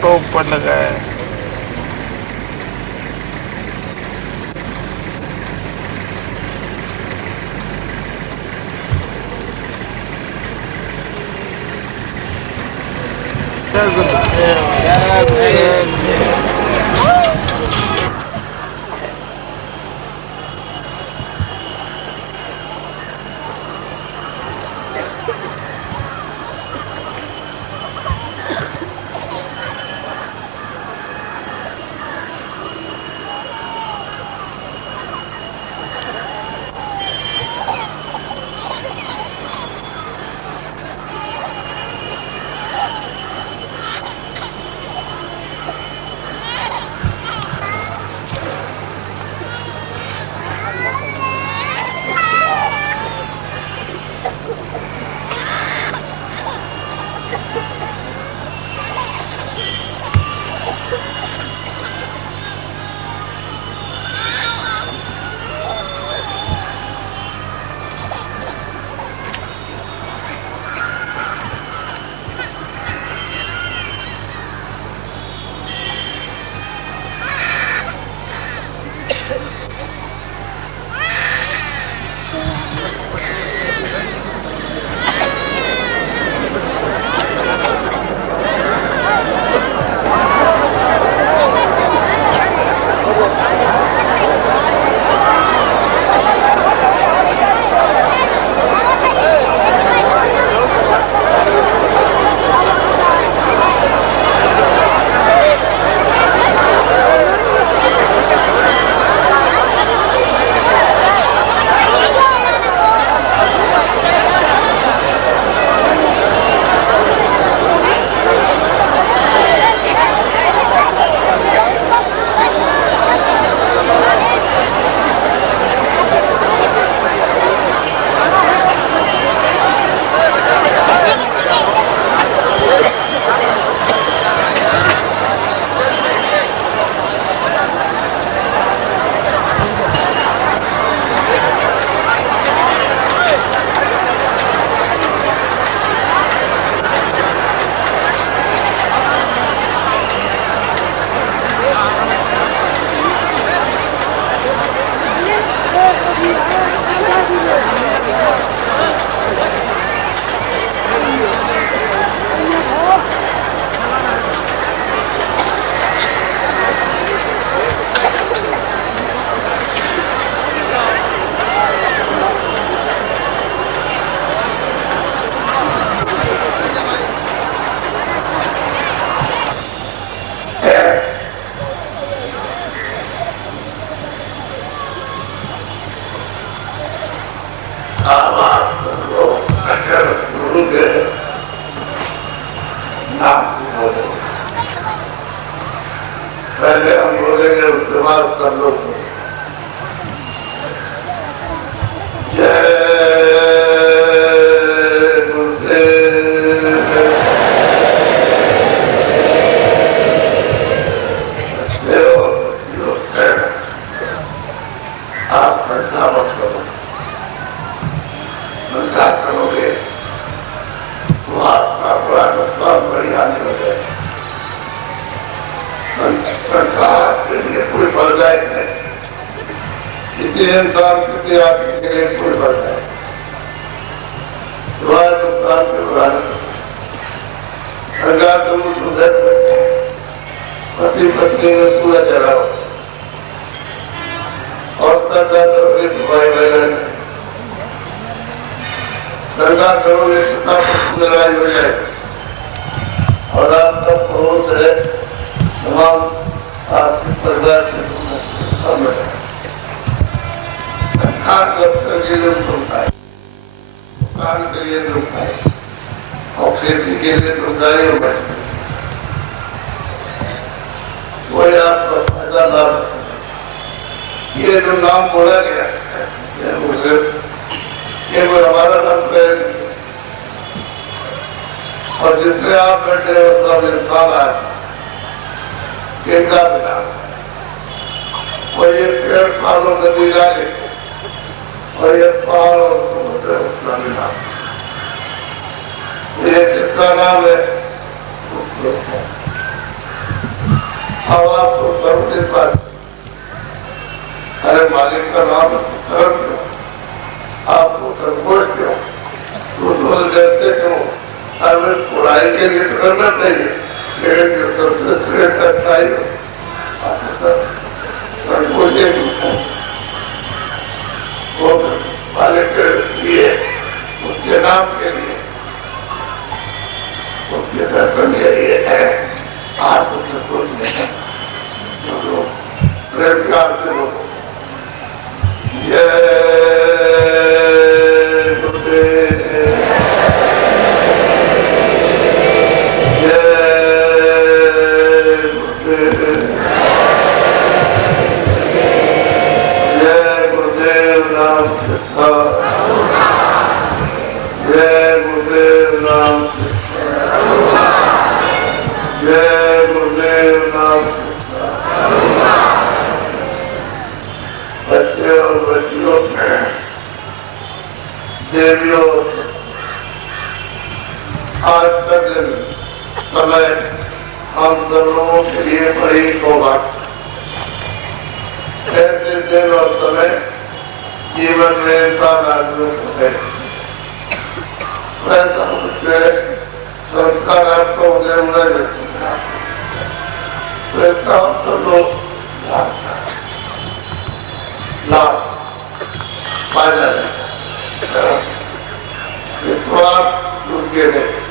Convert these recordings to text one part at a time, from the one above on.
Photo اوپر لگا ہے. پہلے ہم بولیں گے اس کے بعد کر لو. آپ پڑھنا مت کرو، منتا کرو گے تو آپ کا قرآن بہت بڑی آنے ہو جائے. سرکار کے لیے کوئی فضائل نہیں، کتنے انسان کتنے آدمی کے لیے کوئی فضائل دعا نقصان کے قرآن سرکار تو اس کو در پتی پتنی نے پورا چلاؤ اور سرکار کے دعائیں وغیرہ سرکار کرو گے ستا پتنی لڑائی ہو جائے اور آپ کا پروس ہے تمام آپ کی پردار سے سمجھ کھان کب کر کے لیے تم کھائے کھان کے لیے تم کھائے اور کھیتی کے لیے تم گائے ہو بیٹھے وہی آپ کا فائدہ لابھ. یہ جو نام بولا گیا یہ کوئی ہمارا نام ہے اور جتنے آپ بیٹھے ہو سب انسان آئے کینکا بنا اور یہ پیڑ پالوں کا دیلا لے اور یہ پال اور سمجھے اس کا بنا یہ جس کا نام ہے اب آپ کو سب کے پاس ارے مالک کا نام کرم کیوں، آپ کو سرگوش کیوں، دوسروں سے ڈرتے کیوں؟ ہمیں برائی کے لیے تو کرنا چاہیے، لیکن جو سب سے شریشٹھ اچھائی ہو آپ کو سرگوش کیوں؟ وہ مالک کے لیے، اس کے نام کے لیے، اس کے درشن کے لیے آپ کو سرگوش نہیں پریم پیار سے لوگ جے آج کا دن سمے ہم سب لوگوں کے لیے بڑی سوگات، ایسے دن اور سمے جیون میں انسان آدمی کو ہے، ویسا مجھ سے سنسکار آپ کو ادھر ادھر رکھتے ہیں، ویسا ہم سب لوگ لاکھ فائدہ ہے، اتوار ٹوٹ کے نہیں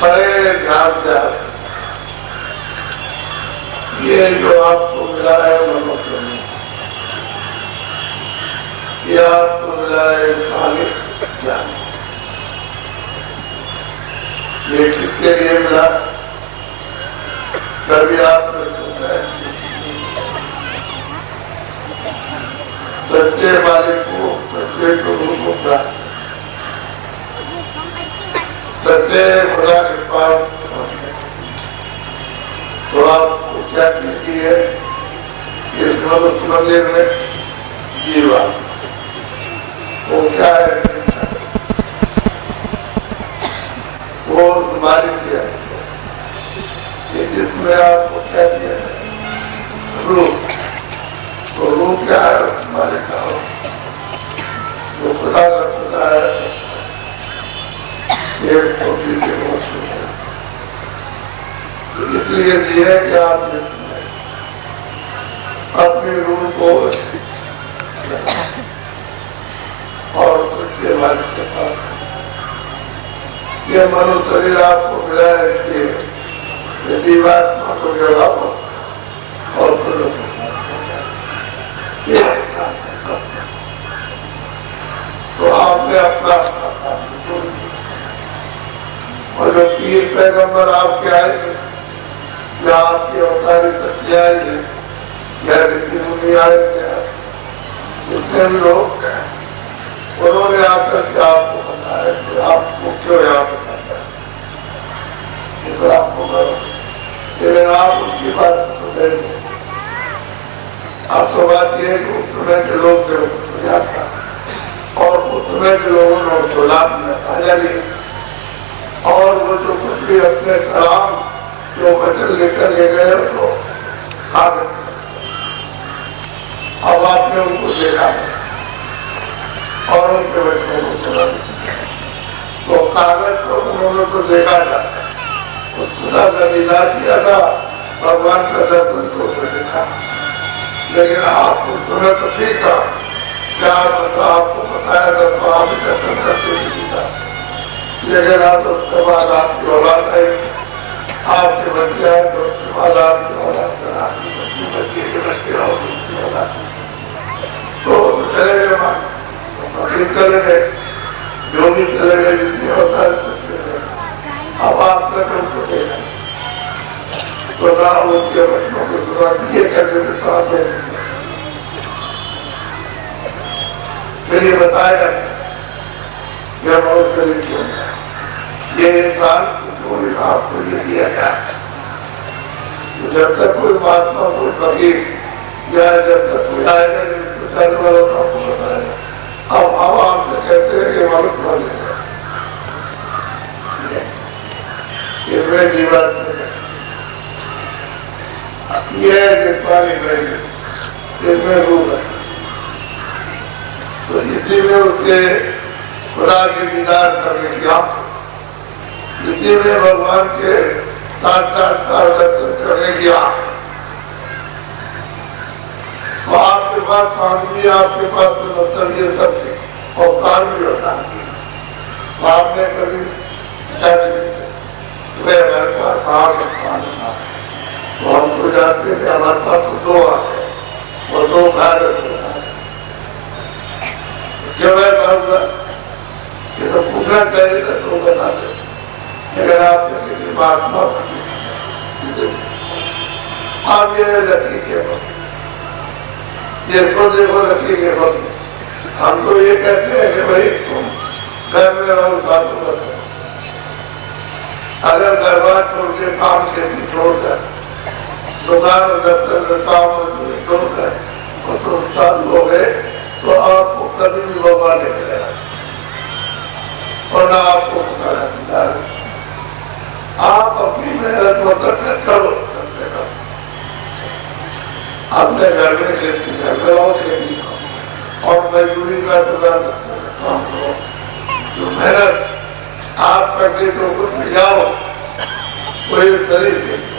بڑے دھیان سے یہ جو آپ کو ملا ہے منوکرم، یہ آپ کو ملا ہے خالق جان، یہ کس کے لیے ملا؟ کبھی آپ نے سنا ہے سچے مالک کو، سچے گرو کو پراپت، سچے خدا کے پاس پہنچے تو آپ کو کیا کیجیے کہ اس مندر میں جیوا وہ کیا ہے، وہ تمہاری کیا ہے، جس میں آپ کو کیا دیا ہے روح، تو روح کیا ہے تمہارے کام جو خدا کا خدا ہے، یہ ہوتی کے موسم ہے، اس لیے دیا کہ آپ نے اپنی روح کو اور اس کے مالک کے پاس یہ منو شریر آپ کو ملا ہے، اس لیے یہ دیواتما کو جگہ اور تو آپ نے اپنا اور جو تین پیغمبر آپ کے آئے تھے یا آپ کی اوتاری سچی آئی ہے یا رشی منی آئے تھے، جس میں بھی لوگ انہوں نے آ کر کے آپ کو بتایا کہ آپ کو کیوں یہاں بتاتا ہے، آپ کو کرو، لیکن آپ ان کی بات کو دیں گے، آپ تو بات یہ ہے کہ اس سمے کے لوگ جو جاتا اور اس سمے کے لوگوں نے تو لابھ میں پایا بھی، اور وہ جو کچھ بھی اپنے کلام جو وچن لکھ کر لے گئے تو کاغذ، اب آپ نے ان کو دیکھا اور ان کے بچوں کو سنا تو کاغذ کو انہوں نے تو دیکھا تھا، اس خدا کا دیدار کیا تھا، بھگوان کا درشن کو دیکھا، لیکن آپ کو سنا تو ٹھیک تھا، کیا آپ کو بتایا تھا تو آپ درشن کرتے نہیں تھا، لیکن آپ اس کے بعد آپ کی اولاد آئی، آپ کے بچے آئے تو اس کے بعد آپ کی اولاد کر آپ کی بچی بچی کے بچے اور اس کی اولاد تو چلے گئے ماں چلے گئے، جو بھی چلے گئے جتنی ہوتا ہے اب آپ نے ان کو دیکھا تو نہ اس کے بچوں کو ضرورت یہ کہتے کے ساتھ ہے، پھر یہ بتایا گا یہ بہت سے کیوں یہ انسان کو آپ کو یہ دیا گیا، جب تک کوئی مہاتما کوئی فقیر یا جب تک کوئی آئے گا جانے والوں کا آپ کو بتائے گا، اب ہم آپ سے کہتے ہیں کہ مالک بن جائے یہ میں جیوات میں یہ ہے کہ پانی نہیں ہے، اس میں روح ہے، تو اسی میں اس کے خدا کے دیدار کرنے کی آنکھ، اسی میں بھگوان کے ساتھ ساتھ درشن کرنے کی آنکھ. تو آپ کے پاس کام بھی، آپ کے پاس مطلب یہ سب ہے اور کام بھی ہوتا ہے. تو آپ نے کبھی ہمارے پاس تو ہم کو جانتے تھے ہمارے پاس تو دو آتے اور دو بھارت ہوتا ہے. جب ایسا ہوگا کہ تو پوچھنا چاہیے تھا تو بتا دیں، لیکن آپ نے کسی بات نہ آپ یہ لکی کے وقت یہ کو دیکھو لکی کے وقت ہم تو یہ کہتے ہیں کہ بھائی تم گھر میں رہو باتوں کرتے، اگر گھر بار چھوڑ کے کام کھیتی چھوڑ کر دکان دفتر کام مزدوری چھوڑ کر اور تم سال ہو گئے تو آپ کو کبھی بھی وبا نہیں ملے گا اور نہ آپ کو پکانا ملا. آپ اپنی محنت مقدر کرو، اپنے گھر میں کھیتی کر رہو، کھیتی اور مزدوری کا انتظام کام کرو. جو محنت آپ کرتے تو کچھ بھی جاؤ کوئی شریف نہیں.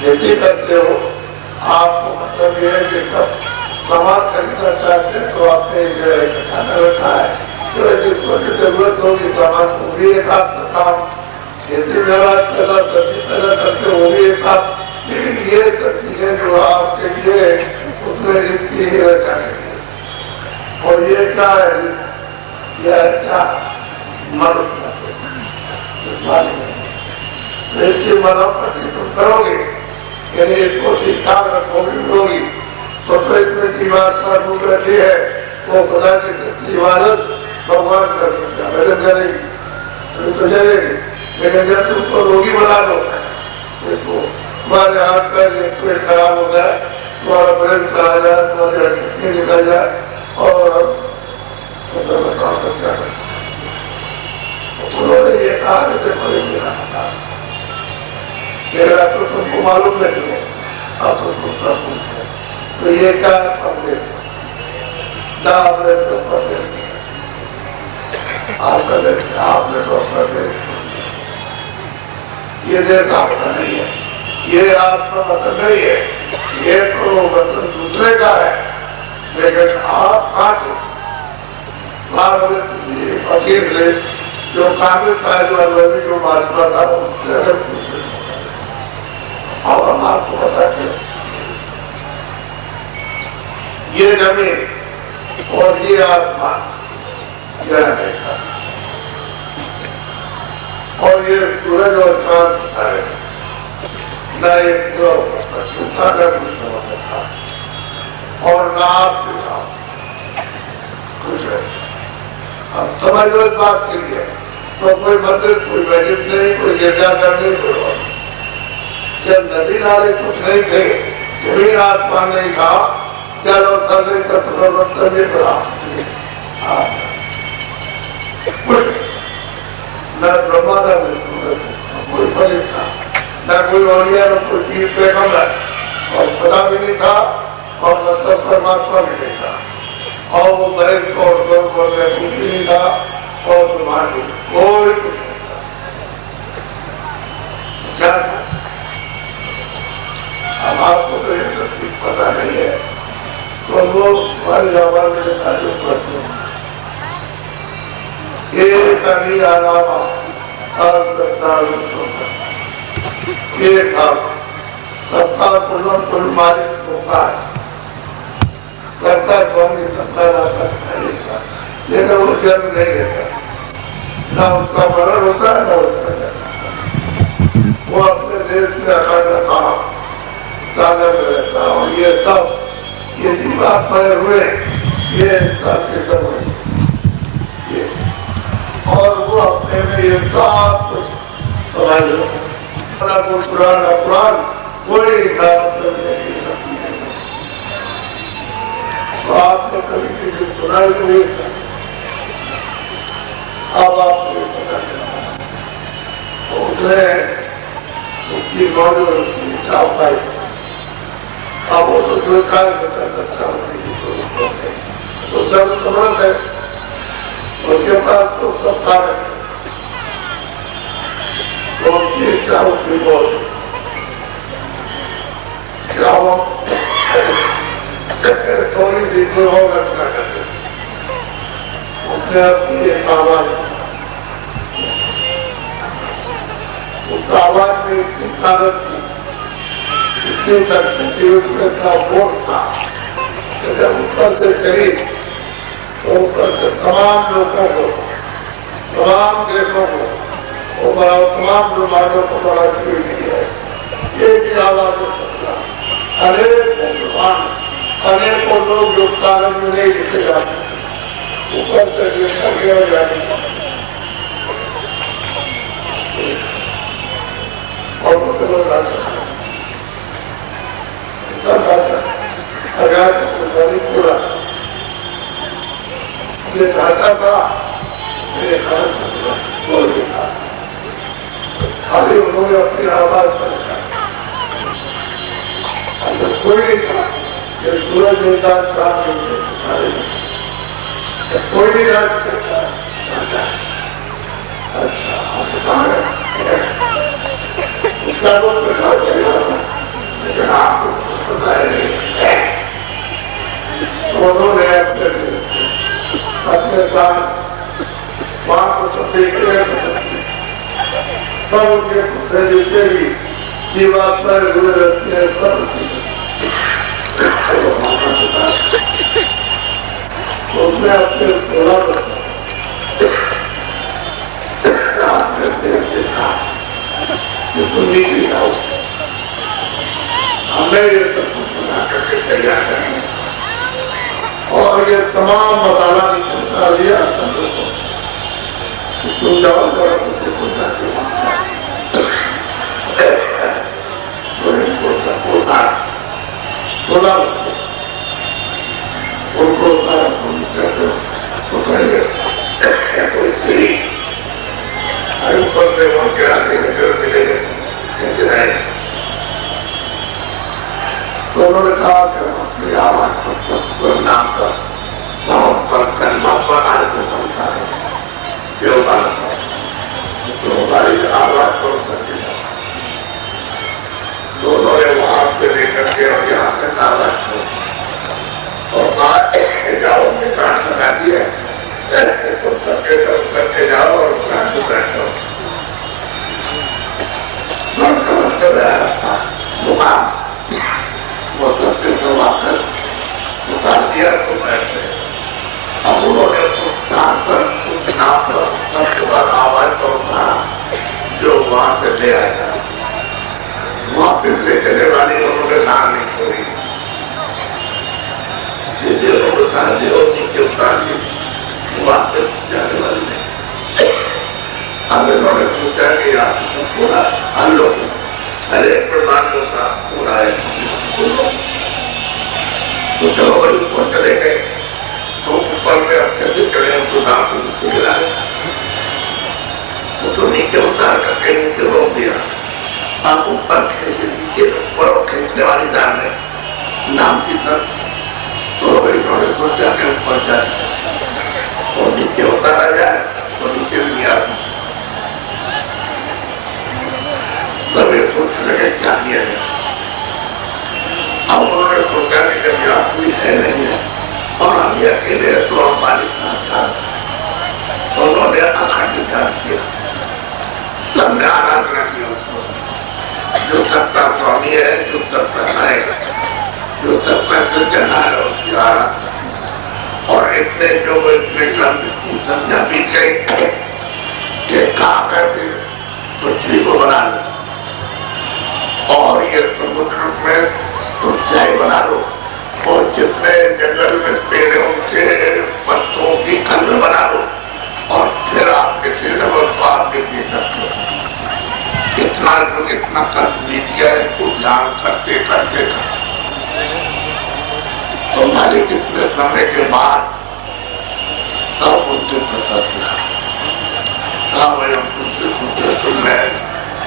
کھیتی کرتے ہو آپ کو مطلب یہ ہے کہ سب سامان خریدنا چاہتے ہیں تو آپ نے جو ہے کھانا رکھا ہے تو جس کو جو ضرورت ہوگی سامان وہ بھی ایک آپ کا کام. کھیتی میں پیدا سبزی پیدا کرتے وہ بھی ایک آپ. لیکن یہ سب چیزیں جو آپ کے لیے اس میں اس کی ہی رکھانے کی اور یہ کیا ہے یہ کیا مرد اس کی مرمتی تم کرو گے یعنی اس کو ٹھیک ٹھاک رکھو گی تو اس میں کی بات معلوم رہتی ہے وہ خدا کی عبادت بھگوان کر سکتا ہے. ویسے کرے گی تو چلے گی، لیکن جب تم کو روگی بنا دو اس کو تمہارے ہاتھ پیر پیٹ خراب ہو جائے، تمہارا بدن کھا جائے، تمہاری ہڈی نکل جائے اور انہوں نے یہ کہا کہ دیکھو یہ میرا ہاتھ میرا تو تم کو معلوم نہیں ہے آپ کو سب پوچھے تو یہ کیا پڑھتے نہ آپ نے تو پڑھتے آپ نے تو اپنا یہ دیر کا پتہ نہیں ہے، یہ آپ کا مطلب نہیں ہے، یہ تو مطلب دوسرے کا ہے. لیکن آپ کھاتے فقیر لے جو کامل تھا جو عربی جو بادشاہ تھا اس سے اگر پوچھتے اور ہم آپ کو بتاتے یہ زمین اور یہ آسمان یہ دیکھا اور یہ سورج اور چاند ہے نہ ایک جو سوکھا نہ کچھ تھا اور نہ آپ سے تھا کچھ ہے. اب سمجھ لو اس بات کے لیے تو کوئی مندر کوئی مسجد نہیں کوئی گرجا گھر نہیں کوئی اور. جب ندی نالے کچھ نہیں تھے زمین آسمان نہیں تھا چلو کرنے کا تو مطلب یہ پڑا نہ برہما نہ کوئی فلک تھا نہ کوئی اولیاء نہ کوئی پیر پیغمبر اور خدا بھی نہیں تھا اور مطلب پرماتما بھی نہیں تھا اور وہ بہن کو اور محبوب بھی نہیں تھا اور تمہاری کوئی کچھ نہیں تھا. اب آپ کو تو یہ سب چیز پتا نہیں ہے تو وہ ہماری زبان میں تعلق کرتے ہیں ایک ابھی علامہ ایک آپ ستار کلن کل مالک ہوتا ہے کرتا سوامی ستار آتا ہے لیکن وہ جنم نہیں لیتا نہ اس کا مرن ہوتا ہے نہ اس کا جنم. وہ اپنے دیش میں اکاڑا تھا سادہ میں رہتا اور یہ سب یہ جی بات پائے ہوئے یہ انسان کے سب ہوئے اور وہ اپنے میں یہ سب کچھ سمجھ لو نہ کوئی قرآن کوئی نہیں تھا مطلب نہیں تو آپ نے کبھی کسی سنائی نہیں تھا. اب آپ کو یہ پتا چلا تو اس نے اس کی موج اور اس کی چاپ پائی اب وہ تو جو کار کرتا اچھا ہونے کی ضرورت ہوتے تو سب سمجھ ہے اس کے پاس تو سب کار ہے تو اس کی چاہوں کی موج چاہوں تھوڑی سی کوئی اور اچھا کرتے اس نے اپنی ایک آواز اس آواز میں اتنی طاقت تھی اتنی سکتی تھی اس میں اتنا ووٹ تھا کہ جب اوپر سے چلی تو اوپر سے تمام لوگوں کو تمام دیشوں کو اور تمام بیماریوں کو بڑا شروع کیا ہے یہ بھی آواز ہو سکتا انیک مسلمان انیکوں لوگ جو کاغذ میں نہیں لکھے جاتے اوپر سے لکھا گیا جانے اور مسلمان راجہ اگر پورا یہ ڈھانچہ تھا میرے خیال خالی انہوں نے اپنی آواز پر کوئی نہیں تھا کہ سورج میدان کام نہیں تھے کوئی نہیں رات کرتا اچھا اس کا وہ پرکار چاہیے لیکن آپ کو پتہ نہیں انہوں نے اپنے ساتھ وہاں کو سب دیکھتے ہیں سب ان کے پتھر جتنے بھی یہ بات پر ہوئے رہتی ہے سب اس میں اپنے تھوڑا آپ نے دیکھا کہ سنی کی جاؤ ہمیں یہ سب کچھ بنا کر کے تیار کریں اور یہ تمام مطالعہ کی چنتا لیا تم جاؤ اور اسے پوچھا کہ بولا ان کو کوئی سری اوپر سے وہ کیا ملے گے تو انہوں نے کہا کہ اپنی آواز پر نام کا بہت پر کلمہ پر آئے کو سمجھا ہے جو بات ہے تو ہماری آواز پر سکے دونوں نے وہاں سے لے کر کے اور یہاں سے آواز کو اور بات جاؤ میں کان لگا دیا تو سب کے سب کر کے جاؤ اور کان کو بیٹھو سب کا مطلب ہے مقام وہ سب کے سب آ کر اتار دیا تو بیٹھے اب انہوں نے اس کان پر اس نام پر سب کے بعد آواز کو اتارا جو وہاں سے لے آیا واپس لے چلے والی انہوں نے نام نہیں چھوڑی یہ دیروں کو اتار دیا اور نیچے اتار دیا واپس جانے والی نہیں اب انہوں نے سوچا کہ آپ پورا ہر لوگ ہر ایک پرمانوں کا پورا ہے تو چلو بھائی اوپر چلے گئے تو اوپر میں اب کیسے چڑھے ان کو نام سے نیچے گرائے وہ تو نیچے اتار کر کے نیچے روک دیا آپ اوپر کھینچے نیچے اوپر کھینچنے والی دان ہے نام کی طرف تو بھائی انہوں نے سوچا کہ اوپر جائے اور نیچے اتارا جائے تو نیچے بھی آ سب یہ سوچ لگے کیا کیا ہے اب انہوں نے سوچا کہ جب یہاں کوئی ہے نہیں ہے اور ہم یہ اکیلے تو ہم مالک تو انہوں نے اکھنڈ کیا سب نے آرادھنا کی اس کو جو ستا سوامی ہے جو ستا ہے جو ستا سجنا ہے اس کی آرادھنا اور اتنے جو اتنے لمبی سمجھا بھی گئی کہ کہاں کرتے پچھلی کو بنا لیں اور یہ سمندر میں چائے بنا لو اور جتنے جنگل میں پیڑ ان کے پتوں کی کھل بنا لو اور پھر آپ کسی نمبر پار کے بھی سکتے اتنا جو اتنا کر دیا ہے کو جان کرتے کرتے تو مالک اتنے سمے کے بعد تب ان سے پتہ چلا کہا بھائی ہم تم سے پوچھے تم نے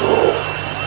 2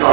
9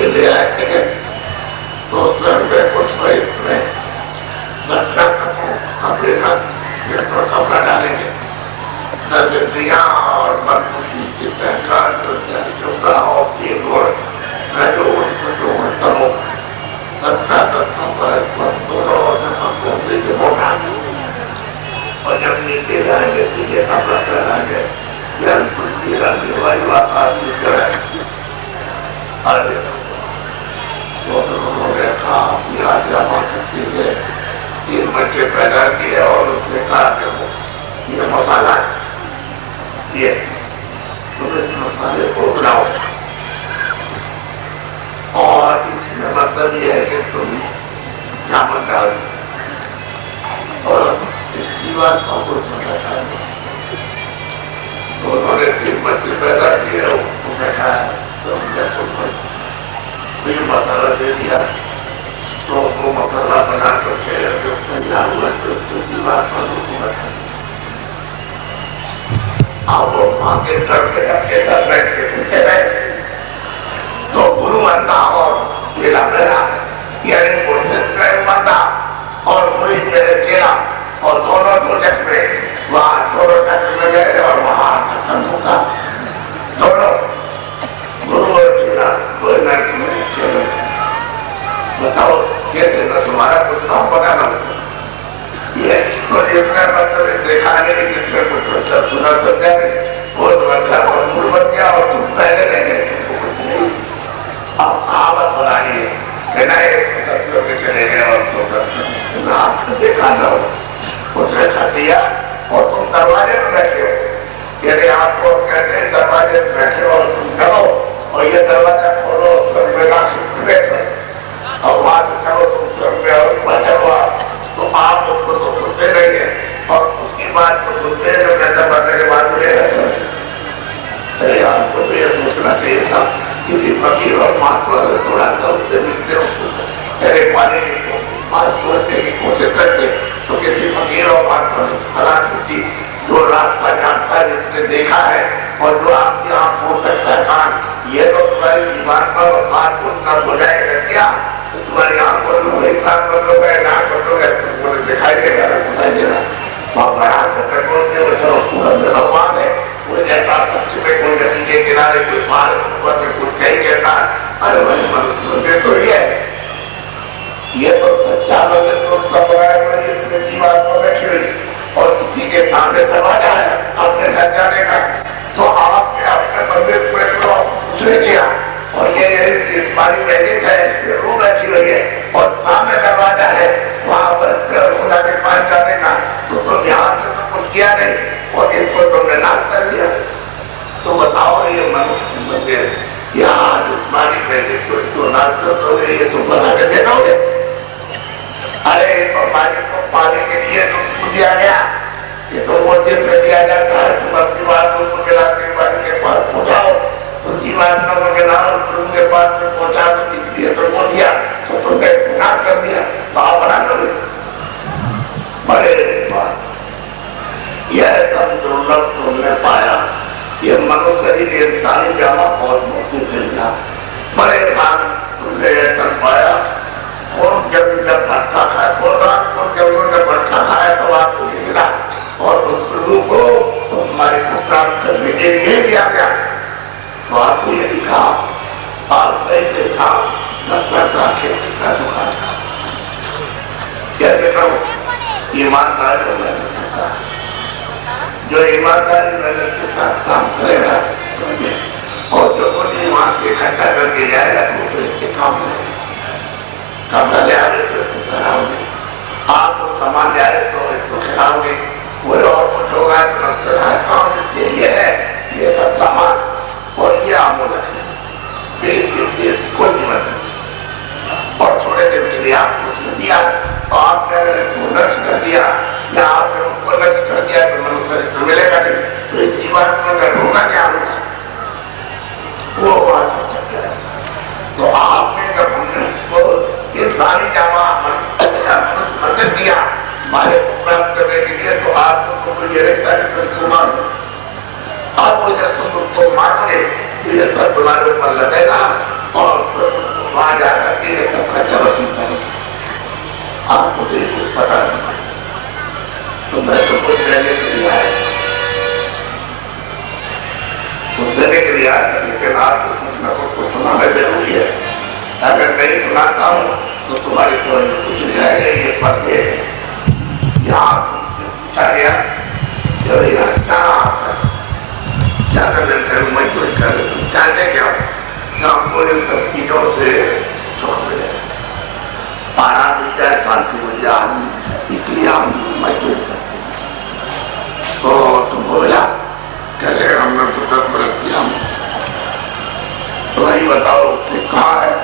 کے لے آئے تھے تو سر میں کچھ میں لگتا اپنے کپڑا ڈالیں گے نظریاں اور مرکزی کی پہچان جو ہوتی ہے میں جو کروں اور جب نیچے جائیں گے تو یہ کپڑا پہنائیں گے تین بچے پیدا کیے اور اس نے کہا کہ یہ مسالہ یہ تم اس مسالے کو بناؤ اور اس میں مطلب یہ ہے کہ تم جامن ڈال اور اس کی بات کا کچھ بتایا تو انہوں نے تین بچے پیدا کیے انہیں کہا تو یہ مسالہ دے دیا تو وہ مسالہ بنا کر کے جو تیار ہوا تو اس کی بات کا بتا آپ وہ ماں کے گھر پہ اپنے ساتھ بیٹھ کے پوچھے رہے تو گرو بندہ اور میرا میرا یعنی پروسیس کا بندہ اور پوری میرے چیرا اور دونوں پروجیکٹ میں وہاں دونوں ٹیکس میں گئے اور وہاں ختم ہوگا دونوں گرو اور چیرا کوئی لڑکی میں چیرا بتاؤ کیسے میں تمہارا کچھ کام بنانا یہ تو اتنا مطلب دیکھا نہیں جس میں کچھ سنا سمجھا نہیں وہ بچہ اور مول بن گیا اور تم پہلے رہ گئے اب کہاوت بنائی ہے کہ نئے سبزیوں کے چلے گئے اور تو آپ کو دیکھا نہ ہو اس نے دیا اور تم دروازے میں بیٹھے ہو یعنی آپ کو کہتے ہیں دروازے میں بیٹھے ہو اور تم کرو اور یہ دروازہ کھولو سر میں بیٹھو اور وہاں سے کرو تم سر میں اور بیٹھا ہوا تو آپ اس کو تو سنتے رہیے اور اس کی بات کو سنتے ہیں جو کہتا بڑھنے کے بعد ملے ارے آپ کو تو یہ سوچنا چاہیے تھا کسی فقیر اور مہاتما سے تھوڑا سا اس سے ملتے اس کو میرے پانے کی بات سوچنے کی کوشش کرتے تو کسی فقیر اور مہاتما سے حالات کی جو راستہ جانتا ہے جس نے دیکھا ہے اور جو آپ کی آنکھ ہو سکتا ہے کان یہ تو تمہاری دیوان پر اور بات کو نہ بجائے گا کیا تمہاری آنکھ کو لوگ ایک بات کر لو گے ناک کر لو گے تم کو دکھائی دے گا دکھائی دے گا وہاں پر آنکھ کو کنٹرول کیا وہ چلو سورج میں بھگوان ہے وہ جیسا پچھم میں کوئی ندی کے کنارے کوئی پہاڑ اوپر میں کچھ نہیں کہتا ارے بھائی منصوبے تو یہ تو سچا لگے تو سب رائے بھائی اپنے جیوان کو بیٹھی ہوئی اور کسی کے سامنے دروازہ ہے اپنے گھر جانے کا تو آپ نے اپنے بندے پورے کو کچھ نہیں کیا اور یہ پانی میجک ہے یہ روح بیٹھی ہوئی ہے اور سامنے دروازہ ہے وہاں پر خدا کے پاس جانے کا تو تم یہاں سے تو کچھ کیا نہیں اور اس کو تم نے ناش کر دیا تو بتاؤ یہ منصوبے یہاں جسمانی میجک کو ناش کر دو گے یہ تم بنا کے دے دو گے ارے تو پانی کو پانے کے لیے تم کو دیا گیا یہ تو وہ جس میں دیا جاتا ہے تم اپنی بات کو گلاس کے پانی کے پاس پہنچاؤ ان کی بات کو گلاؤ تم کے پاس میں پہنچا تو اس لیے تم کو دیا تو تم نے گناہ کر دیا باپ بنا کر بڑے بات یہ سب دولت تم نے پایا یہ منوشری نے انسانی جامع بہت موقع سے لیا بڑے بات تم نے یہ کر پایا اور جب بھٹا کھایا تو رات کو جب انہوں نے بھٹا کھایا تو آپ کو یہ ملا اور اس روح کو ہمارے پرام کرنے کے لیے دیا گیا تو آپ کو یہ دکھا آپ ایسے تھا نفرت رکھے کا دکھا تھا کیا دیکھا ہوں ایمانداری کو میں نے سکتا جو ایمانداری محنت کے ساتھ کام کرے گا اور جو کچھ ایمان سے اکٹھا کر کے جائے گا وہ تو اس کے کام نہیں کام لے آ رہے تو کراؤ گے آپ کو سامان لے آ رہے تو اس کو کھلاؤ گے کوئی اور کچھ ہوگا تو مسئلہ کام اس کے لیے ہے یہ سب سامان اور یہ آمول ہے کوئی قیمت نہیں اور تھوڑے دن کے لیے آپ کو اس دیا اور آپ نے نشٹ کر دیا یا آپ نے اس کو نشٹ کر دیا تو منوشر ملے گا نہیں تو اس جیوان کو اگر ہوگا کیا ہوگا وہ بات ہو سکتا ہے تو آپ نے جب ہم نے اس کو انسانی جامع مدد دیا ہمارے کو پراپت کرنے کے لیے تو آپ کو یہ رہتا ہے کہ تم مان لو آپ کو جب تم اس کو مان لے تو یہ سب تمہارے اوپر لگے گا اور بھی آئے لیکن آپ کو کچھ نہ کچھ سنانا ضروری ہے. اگر نہیں سناتا ہوں تو تمہاری سمجھ میں کچھ نہیں آئے گا. یہ فرق ہے یہاں پوچھا گیا جو یہاں کیا کر لیتے ہیں مزدوری کر لیتے ہیں چاہتے کیا ہم کو ان سب چیزوں سے سکھ ملے آرام ملتا ہے فالتو مل جائے اس لیے ہم مزدوری کرتے ہیں. تو تم کو ملا کہتے ہیں ہم نے تو 10 برس کیا تو وہی بتاؤ کہ کہاں ہے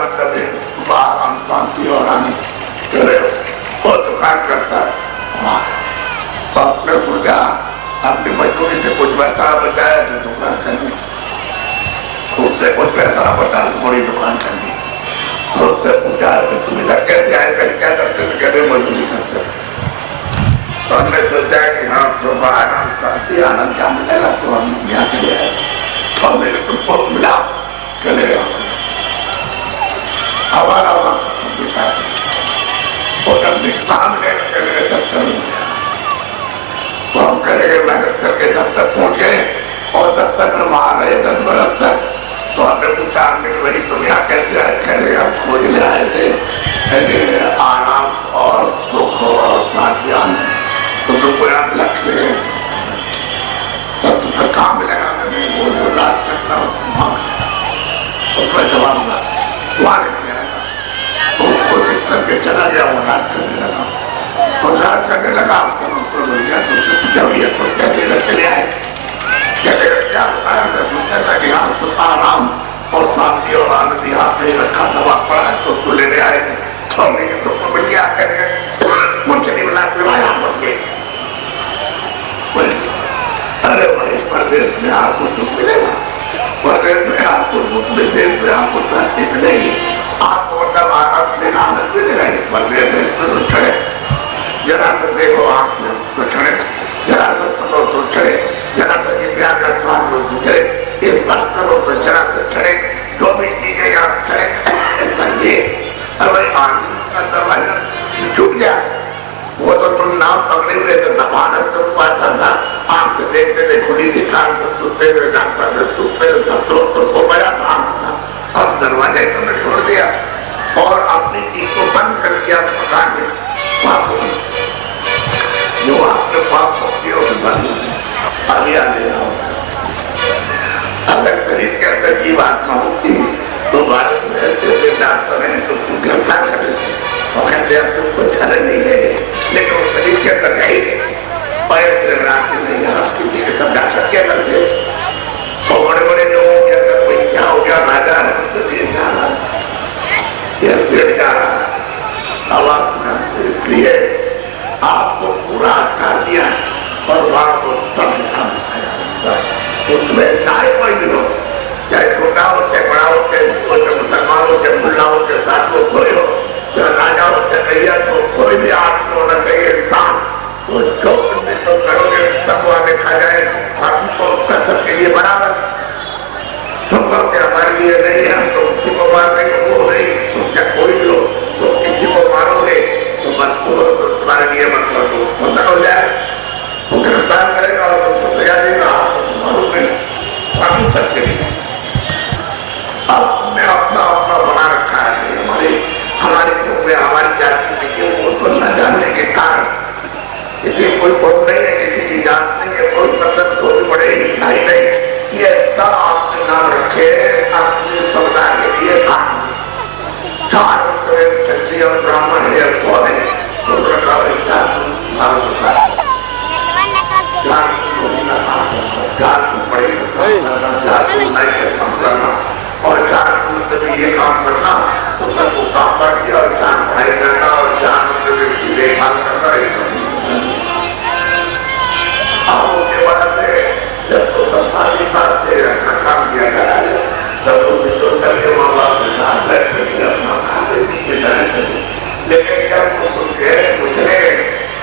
مطلب باہر ہم شانتی اور ہم کرے وہ دکان کرتا ہے تو آپ نے سوچا اپنی مزدوری سے کچھ پیسہ بچایا تو دکان کرنی خود سے کچھ پیسہ بچا بڑی دکان کرنی. تو اس سے پوچھا کہ تم ادھر کیسے آئے کل کیا کرتے تھے کہتے مزدوری کرتے. تو ہم نے سوچا کہ ہم تو باہر ہم شانتی آنند کیا ملے گا تو ہم یہاں چلے آئے. تو ہم نے بہت ملا چلے گا ہمارا وقت دکھا اور ہم کام لے کر دفتر تو ہم کریں گے محنت کر کے دفتر پہنچے اور دفتر میں وہاں رہے 10 برس تک. تو ہم نے پوچھا ہم نے وہی تم یہاں کیسے آئے کہہ رہے ہم کھوجنے آئے تھے آرام اور سکھ اور شانتی آنے تو تم کو یہاں لکھ لے تب تم کا کام ملے گا. وہ جو لاج کرتا ہوں اس میں جواب ہوگا وہاں لکھ لیا اس کو لکھ کر کے چلا گیا وہ لاج کرنے لگا اور لاج کرنے لگا تو جب یہ تو کہتے گا چلے آئے کہتے گا کیا بتایا میں سوچا تھا کہ یہاں تو آرام اور شانتی اور آنند یہاں پہ رکھا دوا پڑا ہے تو اس کو لینے آئے تو ہم نے تو مل گیا کریں گے مجھے نہیں بلا کے وہاں پڑ گئے. ارے بھائی پردیش میں آپ کو دکھ ملے گا پردیش میں آپ کو دکھ ملے میں آپ کو شانتی ملے گی آپ کو مطلب آرام سے آنند ملے گا. پردیش میں چڑھے ذرا تو دیکھو آپ نے تو چڑھے ذرا تو سنو تو چڑھے ذرا تو انڈیا کا سوال تو چڑھے اس بس کرو تو ذرا تو چڑھے جو بھی چیزیں یہاں چڑھے سمجھے. ارے آنند کا دروازہ چھوٹ گیا وہ تو تم نام پکڑے ہوئے تو دبانا تم پاتا تھا آنکھ سے دیکھتے تھے کھلی دکھان سے سوتے ہوئے ڈاکٹر سے سوتے ہوئے تو کو بڑا کام تھا. اب دروازے تم نے چھوڑ دیا اور اپنی چیز کو بند کر دیا مکان میں جو آپ نے پاس پکڑیوں سے بند آگے آگے آؤ. اگر شریر کے اندر کی بات نہ ہوتی تو بھارت میں ایسے ڈاکٹر ہیں تو گرفتار کر لیتے اور کہتے اب تم کو چلے نہیں ہے لیکن وہ شریر کے اندر گئی پیسے راستے نہیں آپ کسی کے سب ڈاکٹر کیا کرتے اور بڑے بڑے لوگوں کے اندر کوئی کیا ہو گیا راجا جا رہا یہ پیڑ جا رہا آواز اس لیے آپ کو پورا کر دیا اور وہاں کو سب دکھایا اس میں چاہے کوئی بھی ہو چاہے چھوٹا ہو چاہے بڑا ہو چاہے مسلمان ہو چاہے ملا ہو چاہے ساتھ کو کوئی ہو چاہے راجا ہو چاہے ریت ہو کوئی بھی آپ کو ہونا چاہیے انسان تو جو تو کرو گے سب وہاں دیکھا جائے ہم کو سب کے لیے برابر تم کو کہ ہمارے لیے نہیں ہم تو کسی کو مار رہے ہیں وہ نہیں تو کیا کوئی بھی ہو تو کسی کو مارو گے تو بس تمہارے لیے مطلب مطلب ہو جائے وہ گرفتار کرے گا اور تم کو سزا دے گا مارو گے ہم سب کے لیے. اب ہم نے اپنا بنا رکھا ہے ہماری ہماری جاتی میں وہ تو نہ جاننے کے کارن کسی کوئی بہت نہیں ہے کسی کی جانچ نہیں ہے کوئی مطلب کوئی بڑے لکھائی نہیں یہ سب آپ نے نام رکھے اپنے سمدار کے لیے کام 4 چھتری اور براہمن ہے کون ہے تو رکھا ہوئے 4 پڑے اور 4 یہ کام کرنا تو سب کو کام کر دیا اور 4 پڑھائی کرنا اور 4 دیکھ بھال کرنا اب اس کے بعد سے جب تو سب ساتھ سے کام کیا جا ہے تب تو کر کے ماں باپ کے ساتھ بیٹھ کر اپنا کھاتے پیچھے جانے چاہیے لیکن جب وہ سن کے پوچھنے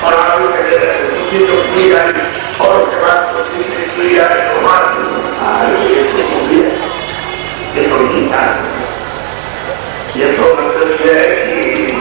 اور آگے کے دوسری جو سوئی آئی اور اس کے بعد تیسری سوئی آئی تو یہ تو مطلب یہ ہے کہ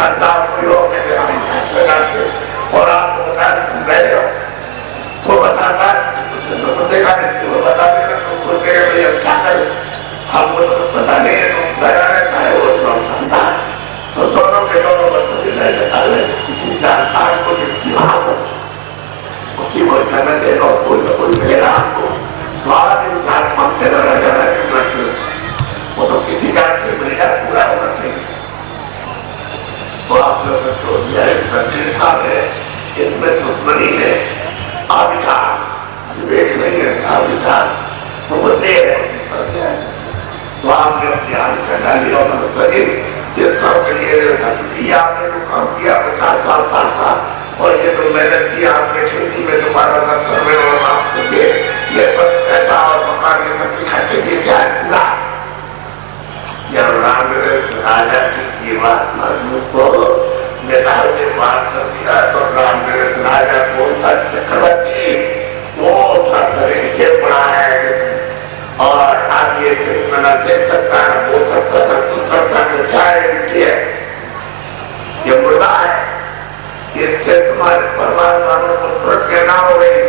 اللہ کوئی ہو کہ ہم لگاتے اور آپ کو بتا دیں تم بیٹھے ہو وہ بتاتا ہے تو دیکھا نہیں وہ بتا دے گا تم کو کہے بھائی اب کیا کریں ہم کو تو پتا نہیں ہے تم لگا رہتا ہے وہ تو سمجھا تو دونوں کے دونوں بچوں کے لئے جتا ہے کسی جانکار کو جسی وہاں کو اس کی وہ جانا دے گا کوئی نہ کوئی ملے گا آپ کو سوارا دن چار پانچے نہ رہ جانا ہے لڑکے وہ تو کسی جان کے مل جائے پورا ہونا چاہیے تو آپ لوگ نے چھوڑ دیا ہے تنظیر صاحب ہے اس میں دشمنی ہے آبشار صرف ایک نہیں ہے آبشار وہ بتے ہیں تو آپ نے اپنی آنکھ کا ڈالی اور مطلب جس طرح کے لیے آپ نے جو کام کیا 50 سال 60 سال اور یہ تو محنت کی آپ نے کھیتی میں دوبارہ دفتر میں اور آپ کو یہ بس پیسہ اور مکان یہ سب دکھاتے یہ کیا ہے پورا یا رام راجا کی بات مضبوط کو نیتا نے بات کر دیا تو رام راجا کو چکرورتی وہ سب طریقے پڑا ہے اور آپ یہ نہ دیکھ سکتا ہے بول سکتا ہے سن سکتا ہے کیا ہے یہ مردہ ہے اس سے تمہارے پروار والوں کو سرکے نہ ہو گئی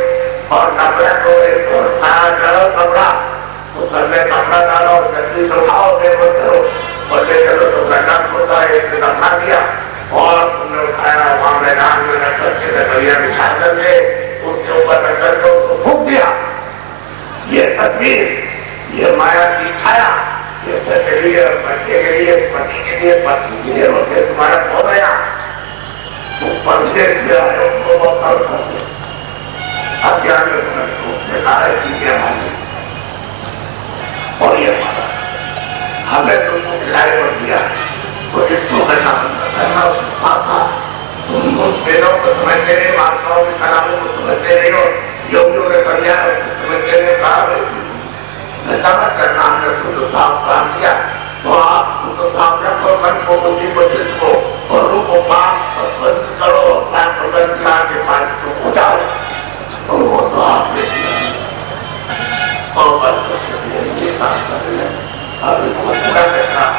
اور نفرت ہو گئی اور کھایا چلو کپڑا تو سر میں کپڑا ڈالو اور جلدی سے اٹھاؤ بے کرو اور لے چلو تو گڈم ہوتا ہے اس نے رکھا دیا اور تم نے اٹھایا وہاں میدان میں رکھ کر کے نکلیا بچھا کر کے اس کے اوپر رکھ کر کے اس کو پھونک دیا یہ تصویر یہ مایا کی چھایا یہ سر کے لیے بچے کے لیے پتی کے لیے پتی کے لیے ہوتے تمہارا ہو گیا پنچے سے آئے ان کو بہت کر کرتے اب کیا اس نے کہا ہے چیزیں مانی اور یہ مانا ہمیں تم کو کھلائے پر دیا تو اس کو کرنا اس کو پاتا تم کو پیروں کو سمجھتے نہیں مارتاؤں کی سلاموں کو سمجھتے نہیں ہو یوگیوں نے سمجھا سمجھتے نہیں کہا سمجھ کرنا ہم نے خود صاف کام کیا تو آپ خود صاف رکھو من کو بدھی کو جس کو اور روح کو پاک اور بند کرو پاک پربند کیا کے پاس کو پہنچاؤ اور وہ تو آپ نے اور بند کر یہ کام کر رہے ہیں اب اس کو پورا کرنا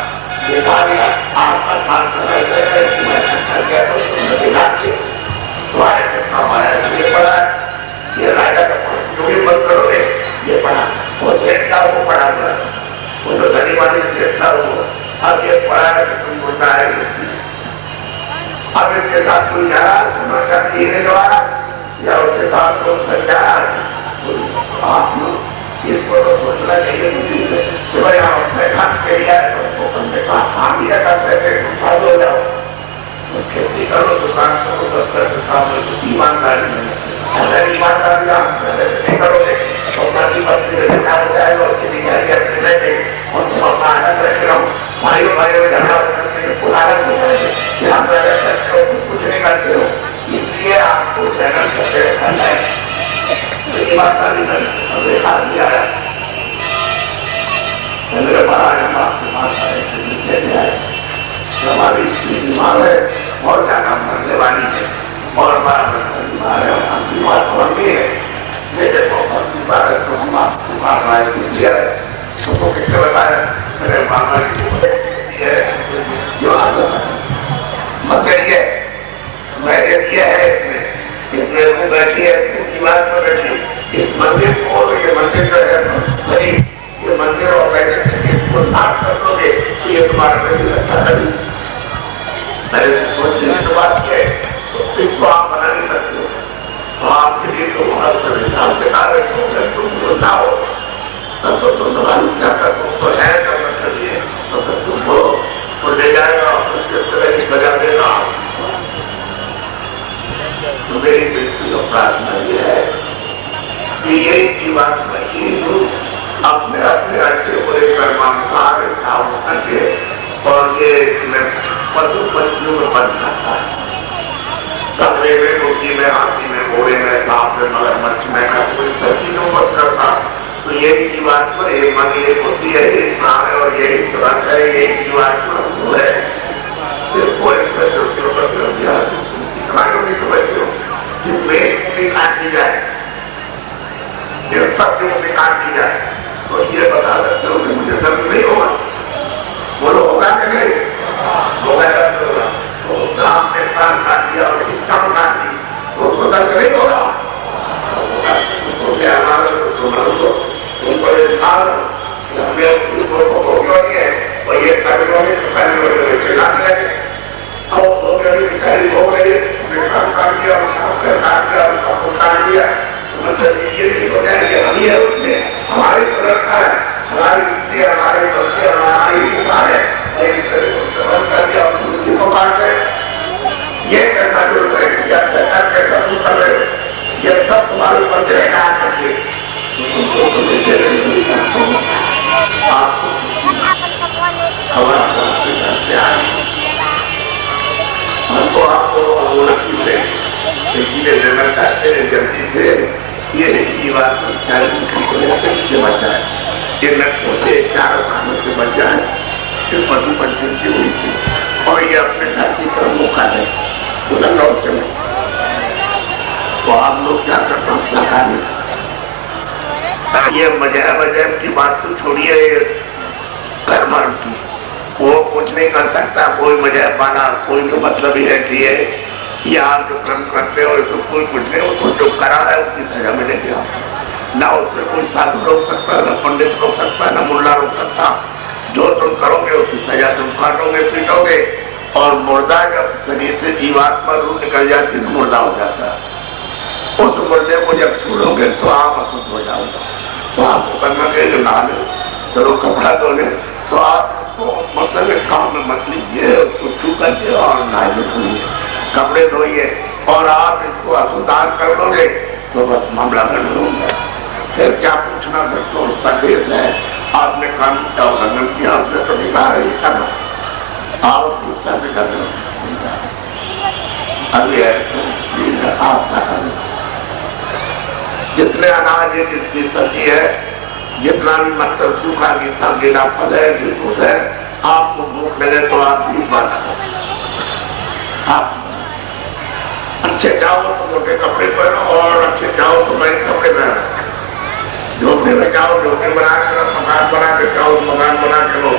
یہ بھائی آپ کا کام کر رہے ہیں میں کر گیا تو تم نے دکھا کے تمہارے کتنا ہمارا یہ پڑا ہے یہ راجا کا جو بھی بند کرو گے یہ پڑھا وہ سیٹھا وہ پڑھا گیا وہ جو دھنی والی سیٹھا وہ اب یہ پڑھا ہے کہ تم بولتا ہے اب اس کے ساتھ کوئی جا رہا سنا چاہتی ہے دوارا یا اس کے ساتھ کوئی سجا آپ اس کو تو سوچنا چاہیے کہ بھائی ہم اپنے کام کے لیے آئے تو اس کو کم سے کام کام لیا کرتے تھے سال ہو جاؤ کھیتی کرو دکان کرو دفتر سے کام کرو ایمانداری نہیں اگر ایمانداری آپ نہیں کرو گے تو مرضی بستی میں جھگڑا ہو جائے گا اس کی نگاہی اپنے بیٹھے اور تم اپنا آنند رکھ رہا ہوں بھائیوں بھائیوں جھگڑا کرتے ہیں پرارت ہو جائے گا کہ ہم پہلے کرتے ہو کچھ نہیں کرتے ہو اس لیے آپ کو چینل کرتے رکھنا ہے ایمانداری میں ایک آدمی آیا میرے بڑا ہے آپ کے پاس آئے نیچے سے آئے ہماری اتنی بیمار ہے اور زیادہ مرنے والی ہے اور بڑا بیمار ہے اور ہم بیمار پڑ گئی ہے میرے بہت بیمار ہے تو ہم آپ کو مار رہا ہے کچھ دیا ہے تو وہ کس نے بتایا میرے ماما کی جو عادت ہے مگر یہ میں نے کیا ہے اس میں وہ بیٹھی ہے اس کی بات پر بیٹھی اس مندر کو یہ مندر جو ہے یہ مندر اور بیٹھے سے اس کو صاف کر دو گے تو یہ تمہارا مندر اچھا نہیں میں نے سوچنے کی بات کی ہے تو اس کو آپ بنا نہیں سکتے ہو تو آپ کے لیے تو بہت سب حساب سے کہا رہے ہو کہ تم کو نہ ہو تب تو تم سوال کیا کر تم کو ہے کرنا چاہیے تو پھر تم کو وہ لے جائے گا اور اس کے طرح کی بجا دے گا تو میری بیٹی اور پرارتھنا یہ ہے کہ یہی کی بات میں یہ ہوں اپنے اچھے برے کرمان سارے کام کر کے اور یہ پشو پچیوں میں بن جاتا ہے کپڑے میں روٹی میں ہاتھی میں گھوڑے میں سانپ میں مگر مچھ میں کوئی سب چیزوں پر کرتا تو یہی کی بات پر ایک من ایک ہوتی ہے ایک نام ہے اور یہی ترنت ہے یہی کی بات پر حضور ہے پھر کوئی نہیں سمجھتے ہو کہ پیٹ بھی کاٹ دی جائے سب سے بھی کاٹ دی جائے تو یہ بتا سکتے ہو کہ مجھے درد نہیں ہوگا بولو ہوگا کہ نہیں ہوگا آپ نے کام کر دیا اور سسٹم کر دی وہ سدھر نہیں ہوگا ہمارا تم کو یہ چلا دیا اور ہو گئی کام کر دیا مطلب یہ نہیں ہو جائے کہ ہم ہے اس میں ہماری طرف ہے ہماری بچے ہمارے بچے ہماری ہے یہ کرنا جو یہ سب تمہارے اوپر رہنا چاہیے ہم کو آپ کو چاہتے ہیں جلدی سے یہ بات سے بچا ہے یہ لڑکوں سے 4 کاموں سے بچا ہے صرف پشو پنچھی کی ہوئی تھی اور یہ اپنے ساتھی پر موقع ہے ادھر لوٹ چلے تو آپ لوگ کیا کرنا یہ مذہب کی بات تو چھوڑیے کرمر کی وہ کچھ نہیں کر سکتا کوئی مذہب والا کوئی تو مطلب ہی ہے کہ یہ آپ جو کرم کرتے ہو تو کوئی کچھ نہیں ہو تو جو کرا ہے اس کی سزا ملے گی نہ اس میں کوئی سادھو روک سکتا نہ پنڈت روک سکتا نہ ملا روک سکتا جو تم کرو گے اس کی سزا تم کاٹو گے پیٹو گے اور مردہ جب شریر سے جیوات پر روح نکل جاتی تو مردہ ہو جاتا ہے اس مردے کو جب چھوڑو گے تو آپ اسود ہو جاؤ گے تو آپ کو کرنا کہ جو نہ لے چلو کپڑا دھو لے تو آپ کو مطلب ایک کام میں مت لیجیے اس کو چھو کر کے اور نہائیے دھوئیے کپڑے دھوئیے اور آپ اس کو اسودار کر دو گے تو بس معاملہ گڑبڑ ہو گیا پھر کیا پوچھنا پھر تو اس کا دیش ہے آپ نے کام کیا ورنن کیا اس نے تو نکاح رہی کرنا آپ اس سے کرنا ابھی ہے آپ کا کرنا جتنے اناج ہے جتنی سبزی ہے جتنا بھی مطلب سوکھا جتنا گیلا پھل ہے دودھ ہے آپ کو بھوک لگے تو آپ بھی بات آپ اچھے جاؤ تو موٹے کپڑے پہنو اور اچھے جاؤ تو میں کپڑے پہنو جھوپڑے میں جاؤ جھوپڑے بنا کے مکان بنا کے جاؤ مکان بنا کے لو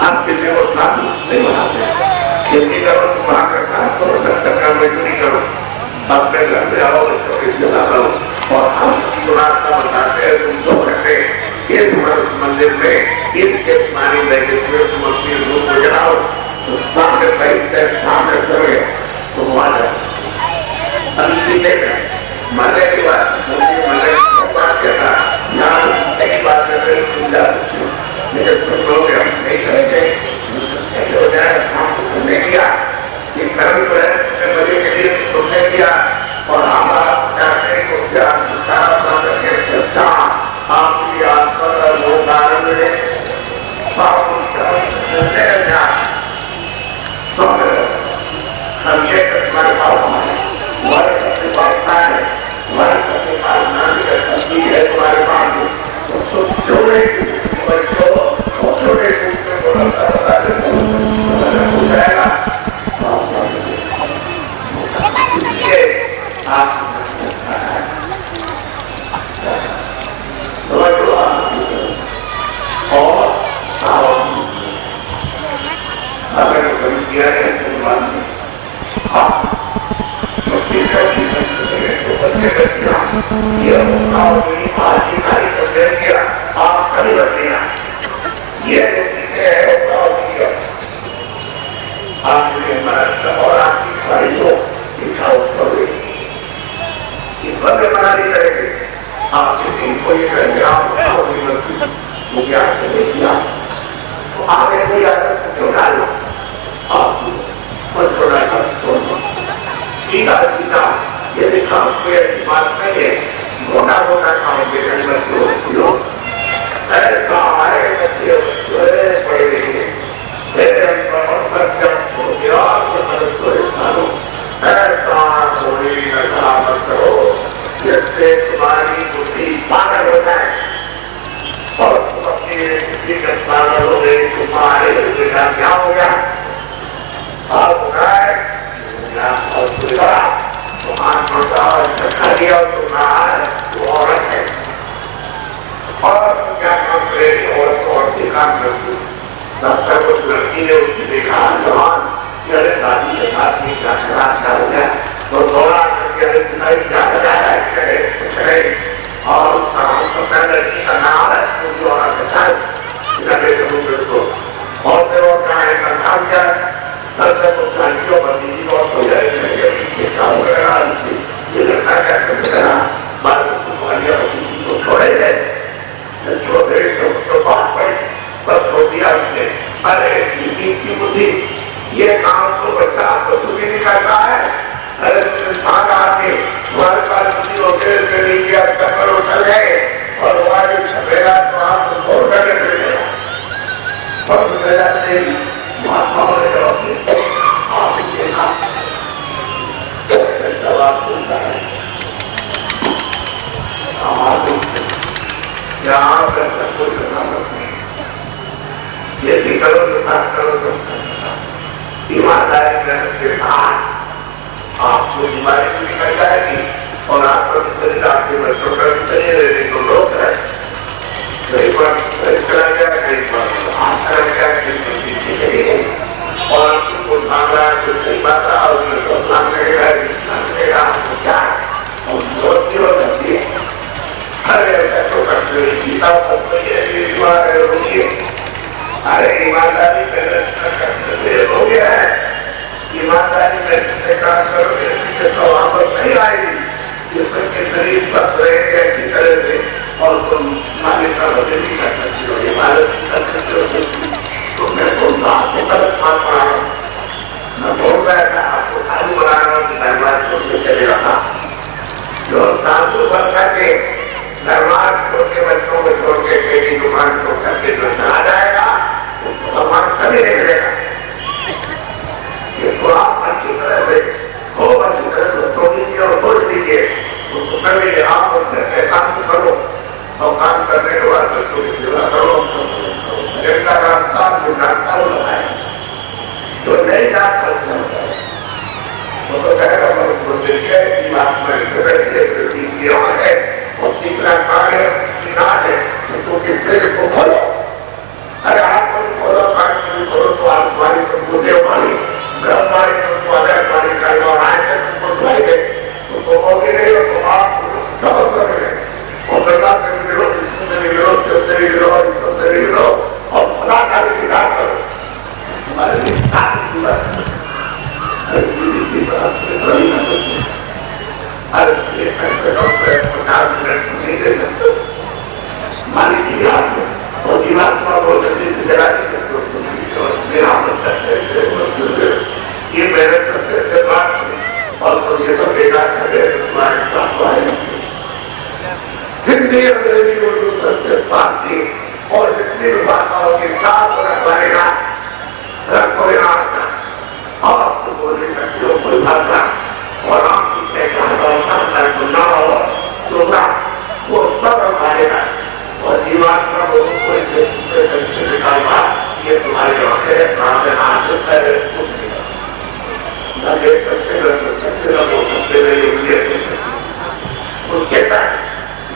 آپ کسی کو ساتھ نہیں بناتے کھیتی کرو تو باہر کا کام کرو دفتر کا مزدوری کرو اپنے گھر میں آؤ اس جگہ کرو اور ہم راستہ بتاتے ہیں تم 2 گھنٹے اس مندر میں اس کے پانی لگے ہوئے تم اپنی روح کو جلاؤ سامنے بیٹھتے سامنے کرے تو وہاں جاؤ لے گئے مرنے کی بات مرنے کی بات کہتا یہاں ایک بات کرتے سمجھا لیکن تم لوگ ہم نہیں کریں گے ایسے ہو جائے ہم تم نے کیا یہ کرم جو ہے مزے کے لیے تم نے کیا اور ہمارا چاہتے کو کیا آپ کی آس پر وہ گانے ملے ہم یہ ہمارے پاس ہمارے سب پاس ہے ہمارے سب پاس نام کا سبزی ہے تمہارے پاس چھوڑے چھوڑے جائے گا کام کرتی تب تک اس لڑکی نے اس کی دیکھا جوان یہ کام تو بچہ تو بھی نہیں کرتا ہے. ارے انسان آدمی تمہارے پاس بڑی ہوتے کے لیے چکر اٹھل گئے اور ہمارے چھپے گا تو آپ کو چھوڑ کر کے دے گا. اور میرا نہیں مہاتماؤں نے جواب آپ دیکھا جواب سنتا ہے ہمارے یہاں پر سب کو کرنا پڑتا ہے. یہ بھی کرو تو ساتھ کرو تو ایمانداری کے ساتھ آپ کو بیماری بھی نکل جائے گی اور آپ کو شریر آپ کے بچوں کا بھی چلیے رہنے کو روک رہے. کئی بار چلا گیا کئی بار آپ چلا گیا کئی بار پیچھے چلی گئی اور آپ کو مانگ رہا ہے کچھ نہیں بات رہا اور اس کو سامنے لگا ہے آپ کو کیا اور بہت بھی ہو سکتی ہے. ارے ایسا کرتے ہوئے جیتا سب یہ بیمار ہے روکیے. ارے ایمانداری کرتے ہو گیا ہے. ایمانداری میں کام کرو گے اسے تو واپس نہیں آئے گی. جس کے شریر بس رہے گے اچھی طرح سے اور تم مالک کا وجہ نہیں کر سکتے ہو عبادت نہیں کر سکتے ہو. تو میں بولتا آپ کو غلط بات پڑھا رہا ہوں. میں بول رہا تھا آپ کو خالی بنا رہا ہوں کہ دربار چھوڑ کے چلے رہا. جو سانسو بن کر کے دربار چھوڑ کے بچوں کو چھوڑ کے بیٹی دکان چھوڑ کر کے جو چلا جائے گا سامان کبھی نہیں ملے گا. یہ تو آپ اچھی طرح سے خوب اچھی طرح سے سو لیجیے اور سوچ لیجیے اس کو کر لیجیے. آپ اپنے کام کرو اور کام کرنے کے بعد بچوں کی سیوا کرو. ایسا کام جو جانتا ہو رہا ہے جو نہیں جان سکتا وہ تو کہے گا میں کو دیکھے کہ آپ میں بیٹھیے ہے اور تیسرا کام ہے تو کس کو کھولو. ارے آپ کو کھولو کھولو تو آپ ہماری مجھے ہماری گھر والے کو الگ پانی کرنا اور آئے تھے تم کو سلائی دے تو ہوگی نہیں ہو تو آپ سبق کر رہے اور اللہ سے ملو اس سے ملو اس سے ملو اس سے ملو اور خدا کا بھی کتاب کرو. ہمارے لیے ساری کی بات ہر چیز کی بات سے بڑی نہ سکتے. ہر ایک گھنٹے ڈاکٹر 50 منٹ نہیں دے سکتے. ہماری کی یاد میں اور دیوار کو بہت اچھی سے جگہ نہیں کرتے یہ محنت کرتے تھے بات اور تو یہ تو بیکار کرے تمہارے ساتھ آئے. ہندی انگریزی اردو سب فارسی اور جتنی بھی بھاشاؤں کے ساتھ رکھوائے گا رکھو یہاں کا آپ کو بولنے سکتے ہو کوئی بھاشا اور آپ کی پہچان کو نہ ہو تو وہ سب رکھائے گا اور دیوار کا وہ کوئی نکالنا یہ تمہاری وقت ہے پرانتے ہاتھ سے کچھ نہیں نہ دیکھ سکتے نہ سکھ سکتے نہ بول سکتے نہ یہ مجھے اس کے تک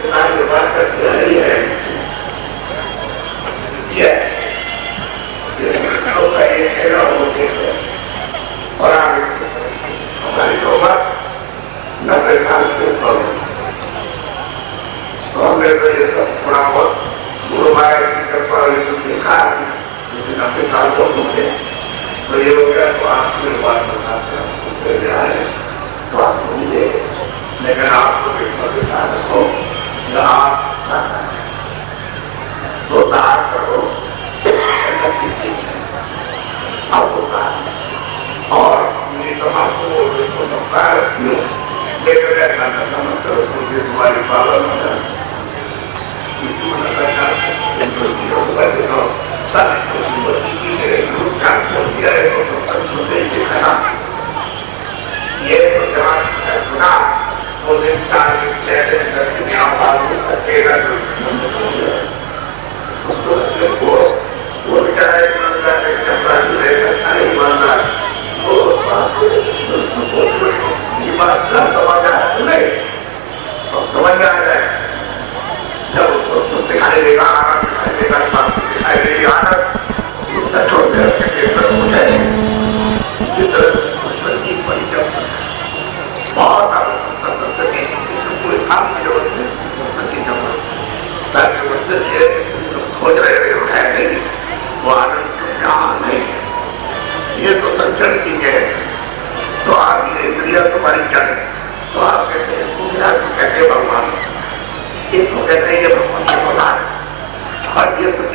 تمہاری بات کرتے رہی ہے یہ کھیلا ہوتے ہیں اور آگے ہماری صحبت 90 سال کے اوپر تو ہم نے تو یہ سب تھوڑا بہت گرو مہاراج کی کرپا یہ سب دیکھا لیکن 90 سال تو ہوتے تو یہ ہو گیا تو آپ کی بات بتاتے ہیں تو آپ کو ملے لیکن آپ کو ایک بتا رکھو کہ آپ تو دار کرو آپ کو اور میری تمام کو نقصان رکھتی ہوں لیکن ایسا کرنا مت کرو مجھے تمہاری پابند ہوتا ہے یہ تو جوان سنا وہ انسان کے چہرے میں دنیا بازو سکے گا وہ بیچارے کپڑا لے سکتا ہے ایماندار وہ بات یہ بات نہ سمجھ نہیں سمجھ آ جائے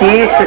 30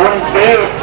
29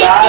4